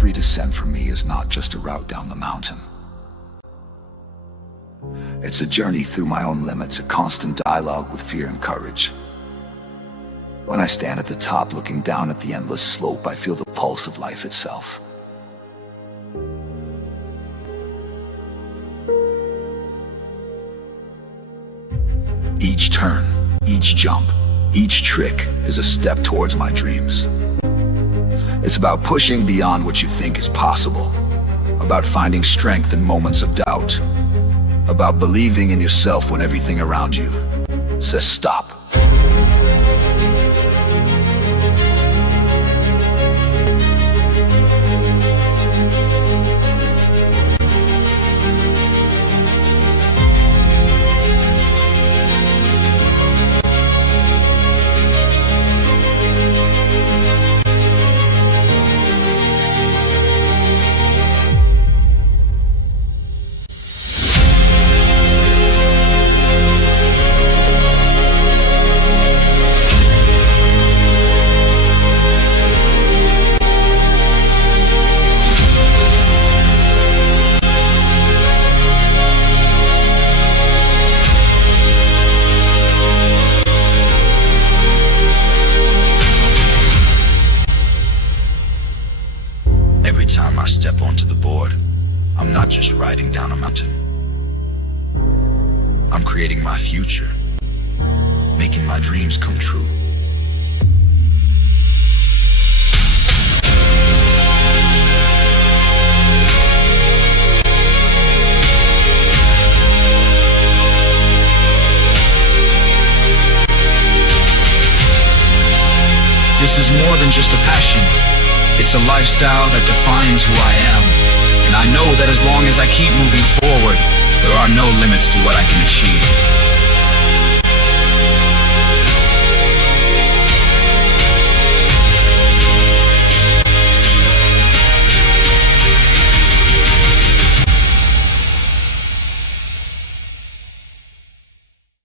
every descent for me is not just a route down the mountain. It's a journey through my own limits, a constant dialogue with fear and courage. When I stand at the top looking down at the endless slope, I feel the pulse of life itself. Each turn, each jump, each trick is a step towards my dreams. It's about pushing beyond what you think is possible, about finding strength in moments of doubt, about believing in yourself when everything around you says stop. Every time I step onto the board, I'm not just riding down a mountain. I'm creating my future, making my dreams come true. This is more than just a passion. It's a lifestyle that defines who I am. And I know that as long as I keep moving forward, there are no limits to what I can achieve.